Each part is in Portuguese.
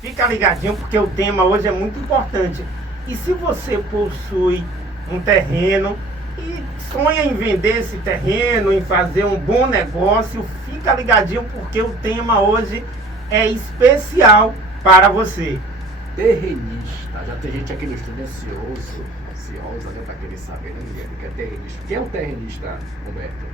Fica ligadinho porque o tema hoje é muito importante. E se você possui um terreno e sonha em vender esse terreno, em fazer um bom negócio, fica ligadinho porque o tema hoje é especial para você. Terrenista. Já tem gente aqui no estúdio ansiosa, né, para querer saber, né, Miguel, o que é terrenista. O que é um terrenista, Roberto?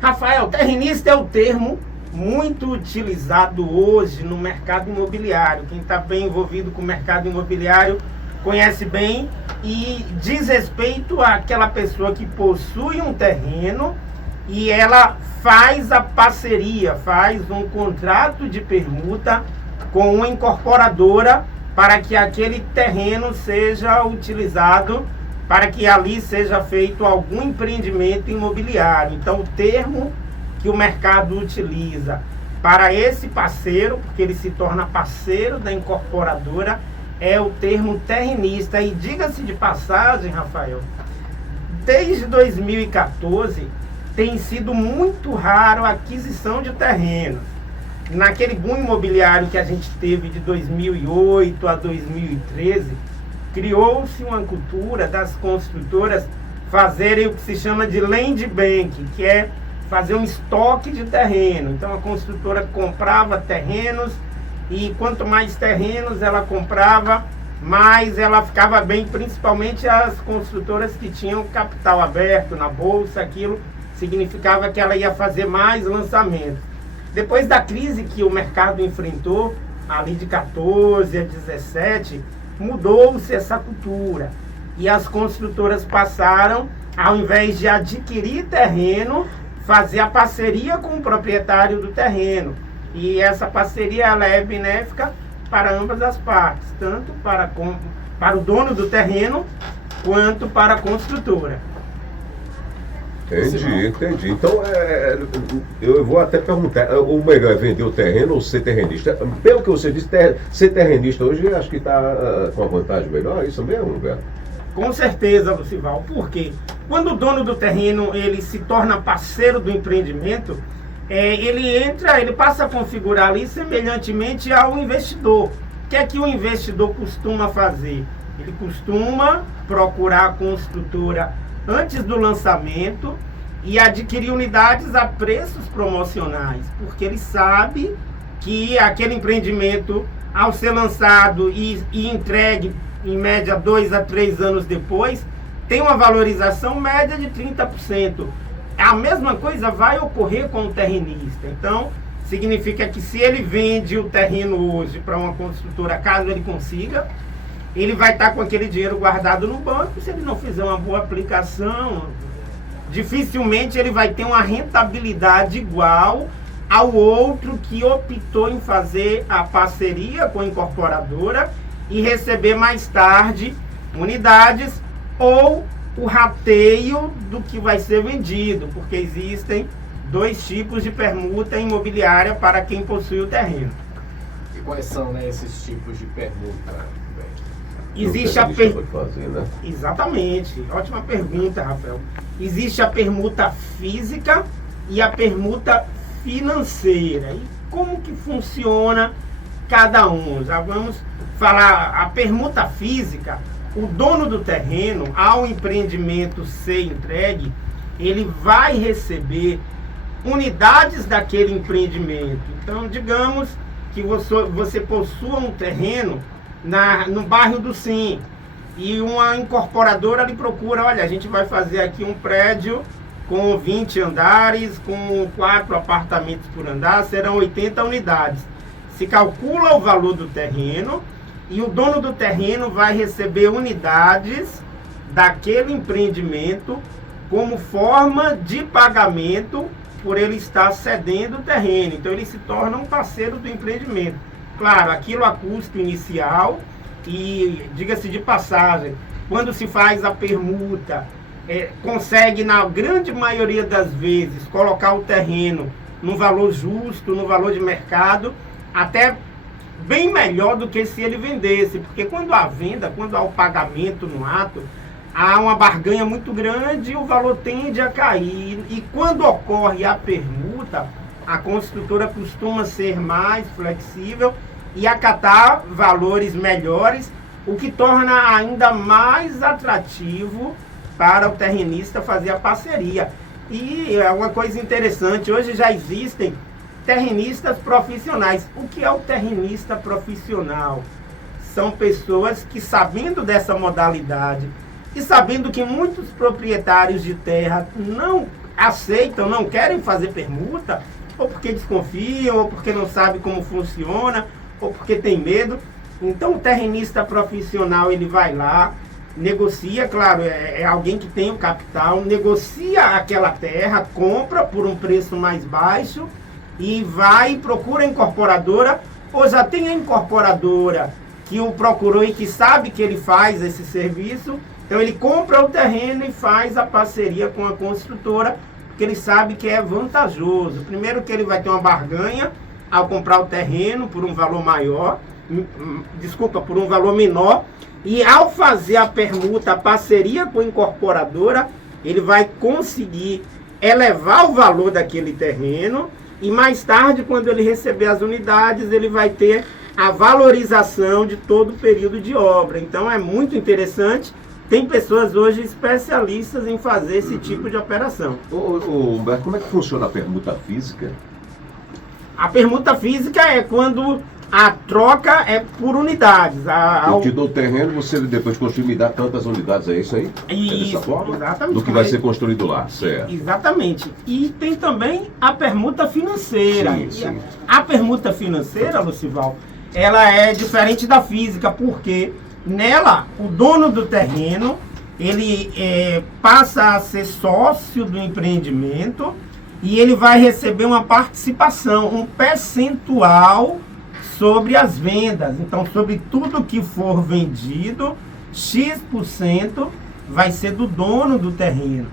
Rafael, terrenista é o termo muito utilizado hoje no mercado imobiliário. Quem está bem envolvido com o mercado imobiliário conhece bem e diz respeito àquela pessoa que possui um terreno e ela faz a parceria, faz um contrato de permuta com uma incorporadora para que aquele terreno seja utilizado, para que ali seja feito algum empreendimento imobiliário. Então, o termo que o mercado utiliza para esse parceiro, porque ele se torna parceiro da incorporadora, é o termo terrenista. E diga-se de passagem, Rafael, desde 2014 tem sido muito raro a aquisição de terrenos. Naquele boom imobiliário que a gente teve de 2008 a 2013, criou-se uma cultura das construtoras fazerem o que se chama de land bank, que é fazer um estoque de terreno. Então a construtora comprava terrenos e quanto mais terrenos ela comprava, mais ela ficava bem, principalmente as construtoras que tinham capital aberto na bolsa. Aquilo significava que ela ia fazer mais lançamentos. Depois da crise que o mercado enfrentou, ali de 14 a 17, mudou-se essa cultura. E as construtoras passaram, ao invés de adquirir terreno, fazer a parceria com o proprietário do terreno. E essa parceria ela é benéfica para ambas as partes, tanto para o dono do terreno, quanto para a construtora. Entendi. Então, eu vou até perguntar, o melhor é vender o terreno ou ser terrenista? Pelo que você disse, ser terrenista hoje acho que está com uma vantagem melhor, é isso mesmo, Roberto? Com certeza, Lucival. Por quê? Quando o dono do terreno ele se torna parceiro do empreendimento, ele passa a configurar ali semelhantemente ao investidor. O que é que o investidor costuma fazer? Ele costuma procurar a construtora antes do lançamento e adquirir unidades a preços promocionais, porque ele sabe que aquele empreendimento, ao ser lançado e entregue em média 2 a 3 anos depois, tem uma valorização média de 30%. A mesma coisa vai ocorrer com o terrenista. Então, significa que se ele vende o terreno hoje para uma construtora, caso ele consiga, ele vai estar com aquele dinheiro guardado no banco. Se ele não fizer uma boa aplicação, dificilmente ele vai ter uma rentabilidade igual ao outro que optou em fazer a parceria com a incorporadora e receber mais tarde unidades ou o rateio do que vai ser vendido, porque existem 2 tipos de permuta imobiliária para quem possui o terreno. E quais são, né, esses tipos de permuta? Existe Exatamente, ótima pergunta, Rafael. Existe a permuta física e a permuta financeira. E como que funciona cada um? Já vamos falar. A permuta física, o dono do terreno, ao empreendimento ser entregue, ele vai receber unidades daquele empreendimento. Então, digamos que você possua um terreno no bairro do Sim, e uma incorporadora lhe procura: olha, a gente vai fazer aqui um prédio com 20 andares, com 4 apartamentos por andar, serão 80 unidades. Se calcula o valor do terreno e o dono do terreno vai receber unidades daquele empreendimento como forma de pagamento por ele estar cedendo o terreno. Então ele se torna um parceiro do empreendimento. Claro, aquilo a custo inicial. E diga-se de passagem, quando se faz a permuta, consegue na grande maioria das vezes colocar o terreno no valor justo, no valor de mercado, até bem melhor do que se ele vendesse, porque quando há venda, quando há o pagamento no ato, há uma barganha muito grande e o valor tende a cair. E quando ocorre a permuta, a construtora costuma ser mais flexível e acatar valores melhores, o que torna ainda mais atrativo para o terrenista fazer a parceria. E é uma coisa interessante, hoje já existem terrenistas profissionais. O que é o terrenista profissional? São pessoas que, sabendo dessa modalidade e sabendo que muitos proprietários de terra não aceitam, não querem fazer permuta, ou porque desconfiam, ou porque não sabem como funciona, ou porque tem medo. Então o terrenista profissional, ele vai lá, negocia, claro, é alguém que tem o capital, negocia aquela terra, compra por um preço mais baixo e vai e procura a incorporadora, ou já tem a incorporadora que o procurou e que sabe que ele faz esse serviço, então ele compra o terreno e faz a parceria com a construtora, porque ele sabe que é vantajoso. Primeiro que ele vai ter uma barganha ao comprar o terreno por um valor maior, por um valor menor, e ao fazer a permuta, a parceria com a incorporadora, ele vai conseguir elevar o valor daquele terreno, e mais tarde, quando ele receber as unidades, ele vai ter a valorização de todo o período de obra. Então é muito interessante. Tem pessoas hoje especialistas em fazer esse tipo de operação. Humberto, como é que funciona a permuta física? A permuta física é quando a troca é por unidades. Eu te dou o terreno, você depois construir, me dá tantas unidades, é isso aí? Isso, é dessa forma? Exatamente. Do que vai ser construído lá, certo? Exatamente. E tem também a permuta financeira. Sim. A permuta financeira, Lucival, ela é diferente da física, porque nela, o dono do terreno, ele passa a ser sócio do empreendimento e ele vai receber uma participação, um percentual sobre as vendas. Então, sobre tudo que for vendido, X% vai ser do dono do terreno.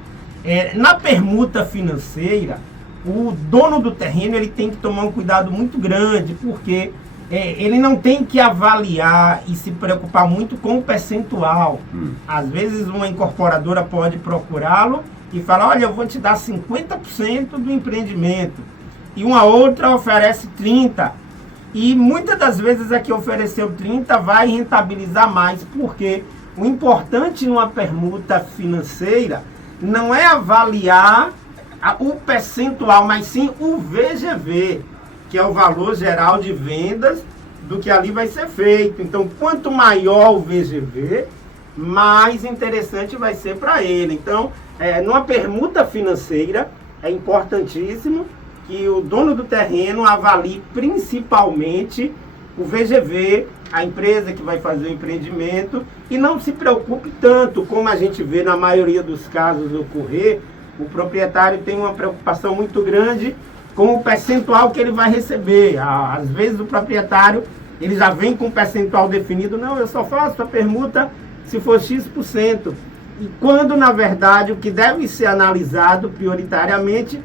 Na permuta financeira, o dono do terreno, ele tem que tomar um cuidado muito grande, porque ele não tem que avaliar e se preocupar muito com o percentual. Às vezes uma incorporadora pode procurá-lo e falar, olha, eu vou te dar 50% do empreendimento. E uma outra oferece 30%. E muitas das vezes a que ofereceu 30% vai rentabilizar mais, porque o importante numa permuta financeira não é avaliar o percentual, mas sim o VGV, que é o valor geral de vendas do que ali vai ser feito. Então, quanto maior o VGV, mais interessante vai ser para ele. Então, numa permuta financeira, é importantíssimo que o dono do terreno avalie principalmente o VGV, a empresa que vai fazer o empreendimento, e não se preocupe tanto, como a gente vê na maioria dos casos ocorrer, o proprietário tem uma preocupação muito grande com o percentual que ele vai receber. Às vezes o proprietário, ele já vem com um percentual definido, não, eu só faço a permuta se for X%. E quando, na verdade, o que deve ser analisado prioritariamente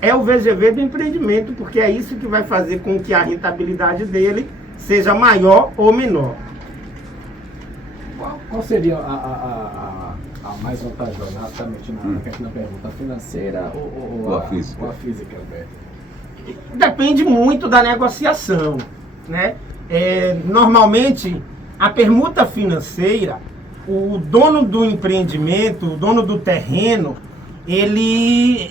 é o VGV do empreendimento, porque é isso que vai fazer com que a rentabilidade dele seja maior ou menor. Qual seria a mais vantajosa, exatamente na pergunta financeira ou a física? Ou a física, Alberto? Depende muito da negociação, né? Normalmente, a permuta financeira, o dono do empreendimento, o dono do terreno, ele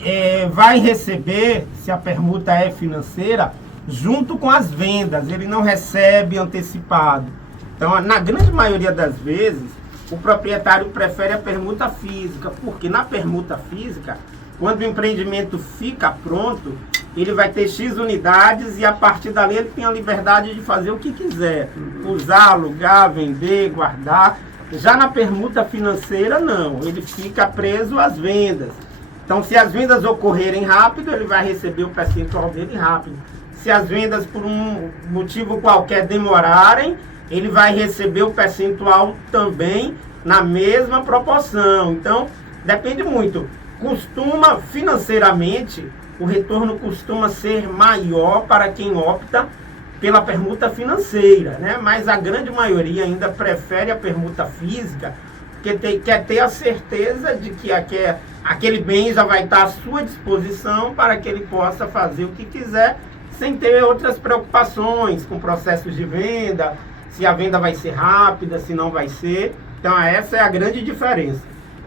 vai receber, se a permuta é financeira, junto com as vendas, ele não recebe antecipado. Então, na grande maioria das vezes, o proprietário prefere a permuta física, porque na permuta física, quando o empreendimento fica pronto, ele vai ter X unidades e a partir dali ele tem a liberdade de fazer o que quiser, usar, alugar, vender, guardar. Já na permuta financeira, não. Ele fica preso às vendas. Então, se as vendas ocorrerem rápido, ele vai receber o percentual dele rápido. Se as vendas, por um motivo qualquer, demorarem, ele vai receber o percentual também na mesma proporção. Então, depende muito. Financeiramente, o retorno costuma ser maior para quem opta pela permuta financeira, né? Mas a grande maioria ainda prefere a permuta física, porque quer ter a certeza de que aquele bem já vai estar à sua disposição para que ele possa fazer o que quiser, sem ter outras preocupações com processos de venda, se a venda vai ser rápida, se não vai ser. Então essa é a grande diferença.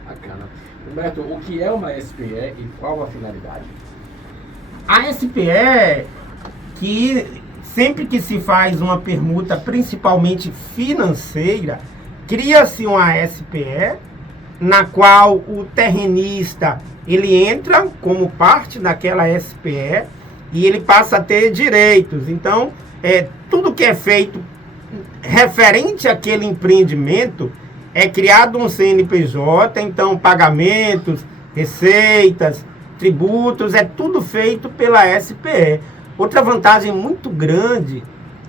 Bacana. Humberto, o que é uma SPE e qual a finalidade? A SPE, que sempre que se faz uma permuta, principalmente financeira, cria-se uma SPE, na qual o terrenista ele entra como parte daquela SPE e ele passa a ter direitos. Então, tudo que é feito referente àquele empreendimento é criado um CNPJ, então pagamentos, receitas, tributos, é tudo feito pela SPE. Outra vantagem muito grande,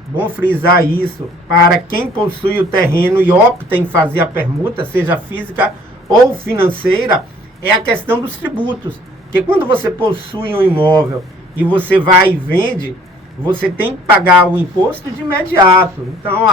bom frisar isso, para quem possui o terreno e opta em fazer a permuta, seja física ou financeira, é a questão dos tributos. Porque quando você possui um imóvel e você vai e vende, você tem que pagar o imposto de imediato. Então,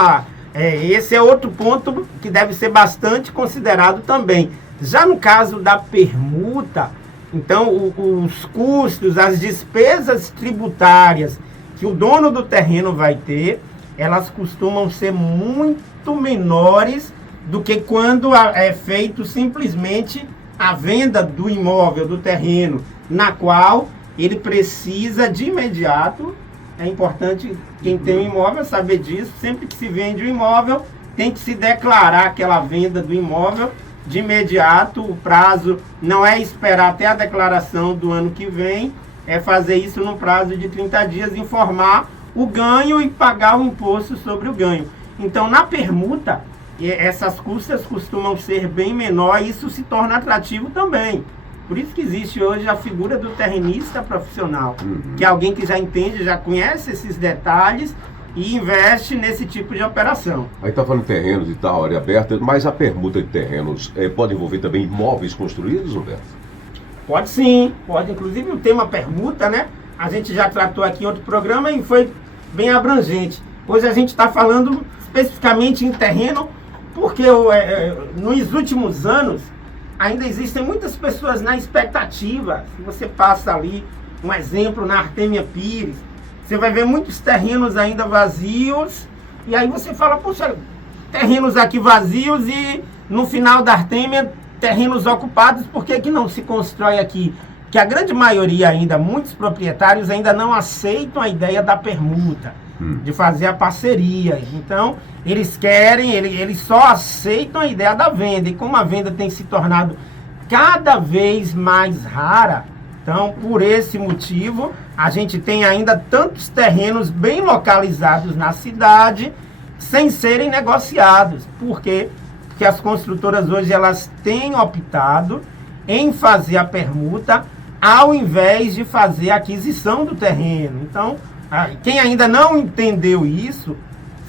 esse é outro ponto que deve ser bastante considerado também. Já no caso da permuta, então os custos, as despesas tributárias que o dono do terreno vai ter, elas costumam ser muito menores do que quando é feito simplesmente a venda do imóvel, do terreno, na qual ele precisa de imediato. É importante quem tem um imóvel saber disso. Sempre que se vende um imóvel, tem que se declarar aquela venda do imóvel de imediato. O prazo não é esperar até a declaração do ano que vem, é fazer isso no prazo de 30 dias, informar o ganho e pagar o imposto sobre o ganho. Então, na permuta, essas custas costumam ser bem menores e isso se torna atrativo também. Por isso que existe hoje a figura do terrenista profissional, que é alguém que já entende, já conhece esses detalhes e investe nesse tipo de operação. Aí está falando de terrenos e tal, área aberta, mas a permuta de terrenos pode envolver também imóveis construídos, Humberto? Pode sim, pode. Inclusive o tema permuta, né? A gente já tratou aqui em outro programa e foi bem abrangente. Hoje a gente está falando especificamente em terreno, porque nos últimos anos ainda existem muitas pessoas na expectativa. Se você passa ali, um exemplo, na Artêmia Pires, você vai ver muitos terrenos ainda vazios, e aí você fala, poxa, terrenos aqui vazios e no final da Artêmia, terrenos ocupados, por que não se constrói aqui? Que a grande maioria ainda, muitos proprietários ainda não aceitam a ideia da permuta, de fazer a parceria. Então, eles só aceitam a ideia da venda. E como a venda tem se tornado cada vez mais rara, então, por esse motivo, a gente tem ainda tantos terrenos bem localizados na cidade, sem serem negociados. Por quê? Porque as construtoras hoje, elas têm optado em fazer a permuta, ao invés de fazer a aquisição do terreno. Então, quem ainda não entendeu isso,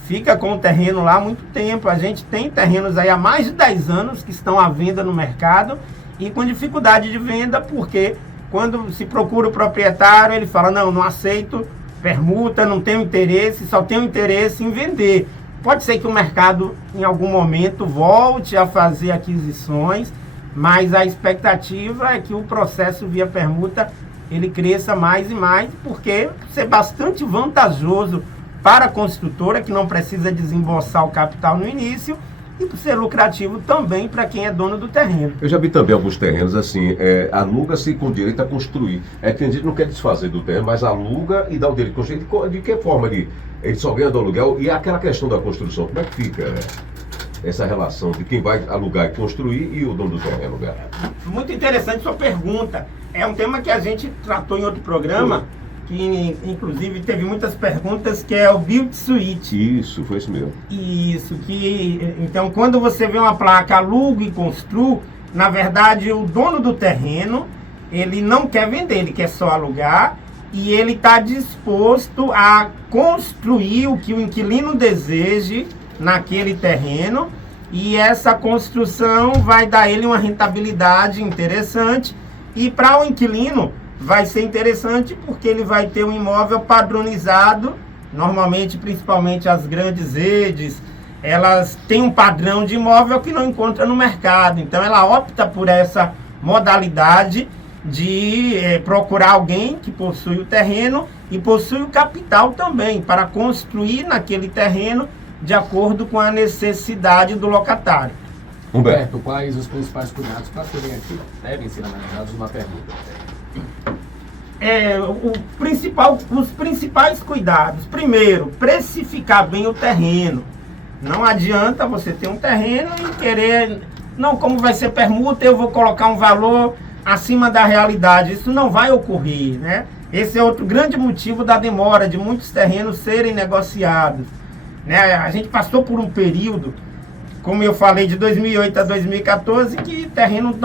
fica com o terreno lá há muito tempo. A gente tem terrenos aí há mais de 10 anos que estão à venda no mercado e com dificuldade de venda, porque quando se procura o proprietário, ele fala, não aceito permuta, não tenho interesse, só tenho interesse em vender. Pode ser que o mercado, em algum momento, volte a fazer aquisições, mas a expectativa é que o processo via permuta ele cresça mais e mais, porque ser bastante vantajoso para a construtora, que não precisa desembolsar o capital no início, e por ser lucrativo também para quem é dono do terreno. Eu já vi também alguns terrenos assim, aluga-se com direito a construir. Tem gente que não quer desfazer do terreno, mas aluga e dá o direito de construir. De que forma ele só ganha do aluguel? E aquela questão da construção, como é que fica essa relação de quem vai alugar e construir e o dono do terreno, Beto? Muito interessante sua pergunta. É um tema que a gente tratou em outro programa, que inclusive teve muitas perguntas, que é o Build Suite. Isso, foi isso mesmo. Isso, então quando você vê uma placa aluga e construa, na verdade o dono do terreno, ele não quer vender, ele quer só alugar, e ele está disposto a construir o que o inquilino deseje naquele terreno, e essa construção vai dar ele uma rentabilidade interessante, e para o inquilino vai ser interessante porque ele vai ter um imóvel padronizado. Normalmente, principalmente as grandes redes, elas têm um padrão de imóvel que não encontra no mercado. Então ela opta por essa modalidade de procurar alguém que possui o terreno e possui o capital também para construir naquele terreno de acordo com a necessidade do locatário. Humberto, quais os principais cuidados para serem aqui devem ser analisados numa pergunta? Os principais cuidados. Primeiro, precificar bem o terreno. Não adianta você ter um terreno e querer... Não, como vai ser permuta, eu vou colocar um valor acima da realidade. Isso não vai ocorrer, né? Esse é outro grande motivo da demora de muitos terrenos serem negociados, né? A gente passou por um período, como eu falei, de 2008 a 2014, que terreno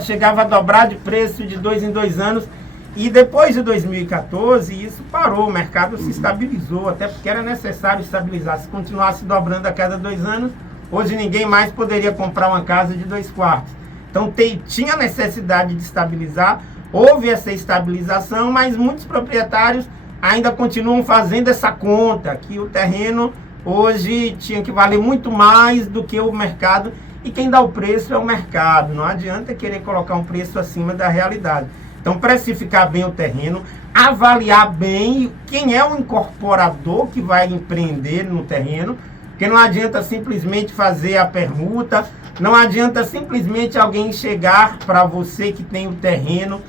chegava a dobrar de preço de 2 em 2 anos. E depois de 2014, isso parou, o mercado se estabilizou, até porque era necessário estabilizar. Se continuasse dobrando a cada 2 anos, hoje ninguém mais poderia comprar uma casa de 2 quartos. Então tinha necessidade de estabilizar, houve essa estabilização, mas muitos proprietários ainda continuam fazendo essa conta, que o terreno hoje tinha que valer muito mais do que o mercado, e quem dá o preço é o mercado. Não adianta querer colocar um preço acima da realidade. Então, precificar bem o terreno, avaliar bem quem é o incorporador que vai empreender no terreno, porque não adianta simplesmente fazer a permuta, não adianta simplesmente alguém chegar para você que tem o terreno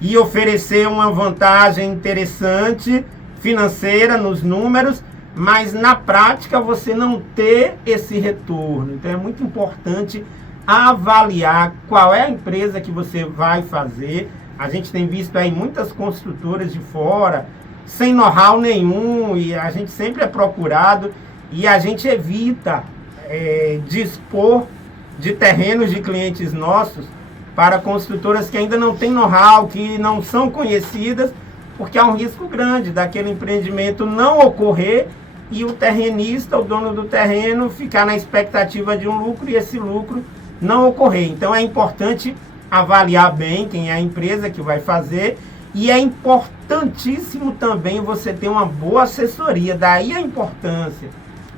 e oferecer uma vantagem interessante financeira nos números, mas na prática você não ter esse retorno. Então é muito importante avaliar qual é a empresa que você vai fazer. A gente tem visto aí muitas construtoras de fora, sem know-how nenhum, e a gente sempre é procurado, e a gente evita dispor de terrenos de clientes nossos para construtoras que ainda não têm know-how, que não são conhecidas, porque há um risco grande daquele empreendimento não ocorrer e o terrenista, o dono do terreno, ficar na expectativa de um lucro e esse lucro não ocorrer. Então é importante avaliar bem quem é a empresa que vai fazer, e é importantíssimo também você ter uma boa assessoria. Daí a importância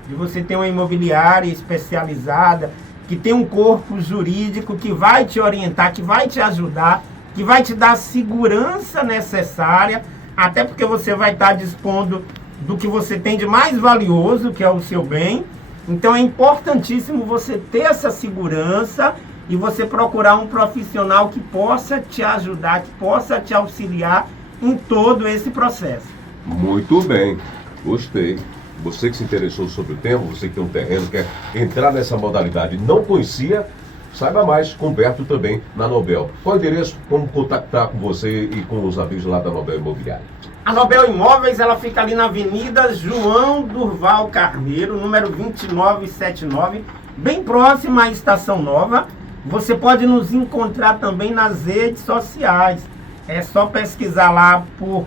de você ter uma imobiliária especializada, que tem um corpo jurídico que vai te orientar, que vai te ajudar, que vai te dar a segurança necessária, até porque você vai estar dispondo do que você tem de mais valioso, que é o seu bem. Então é importantíssimo você ter essa segurança e você procurar um profissional que possa te ajudar, que possa te auxiliar em todo esse processo. Muito bem, gostei. Você que se interessou sobre o tema, você que tem um terreno, quer entrar nessa modalidade, não conhecia, saiba mais, com o Humberto também na Nobel. Qual o endereço, como contactar com você e com os amigos lá da Nobel Imobiliária? A Nobel Imóveis, ela fica ali na Avenida João Durval Carneiro, número 2979, bem próxima à Estação Nova. Você pode nos encontrar também nas redes sociais. É só pesquisar lá por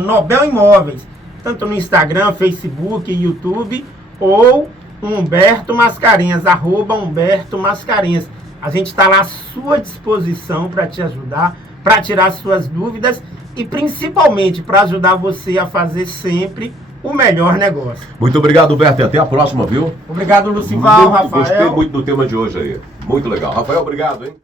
@Nobel Imóveis, tanto no Instagram, Facebook, YouTube, ou Humberto Mascarenhas, @Humberto Mascarenhas. A gente está lá à sua disposição para te ajudar, para tirar suas dúvidas e principalmente para ajudar você a fazer sempre o melhor negócio. Muito obrigado, Humberto, e até a próxima, viu? Obrigado, Lucival, Rafael. Gostei muito do tema de hoje aí. Muito legal. Rafael, obrigado, hein?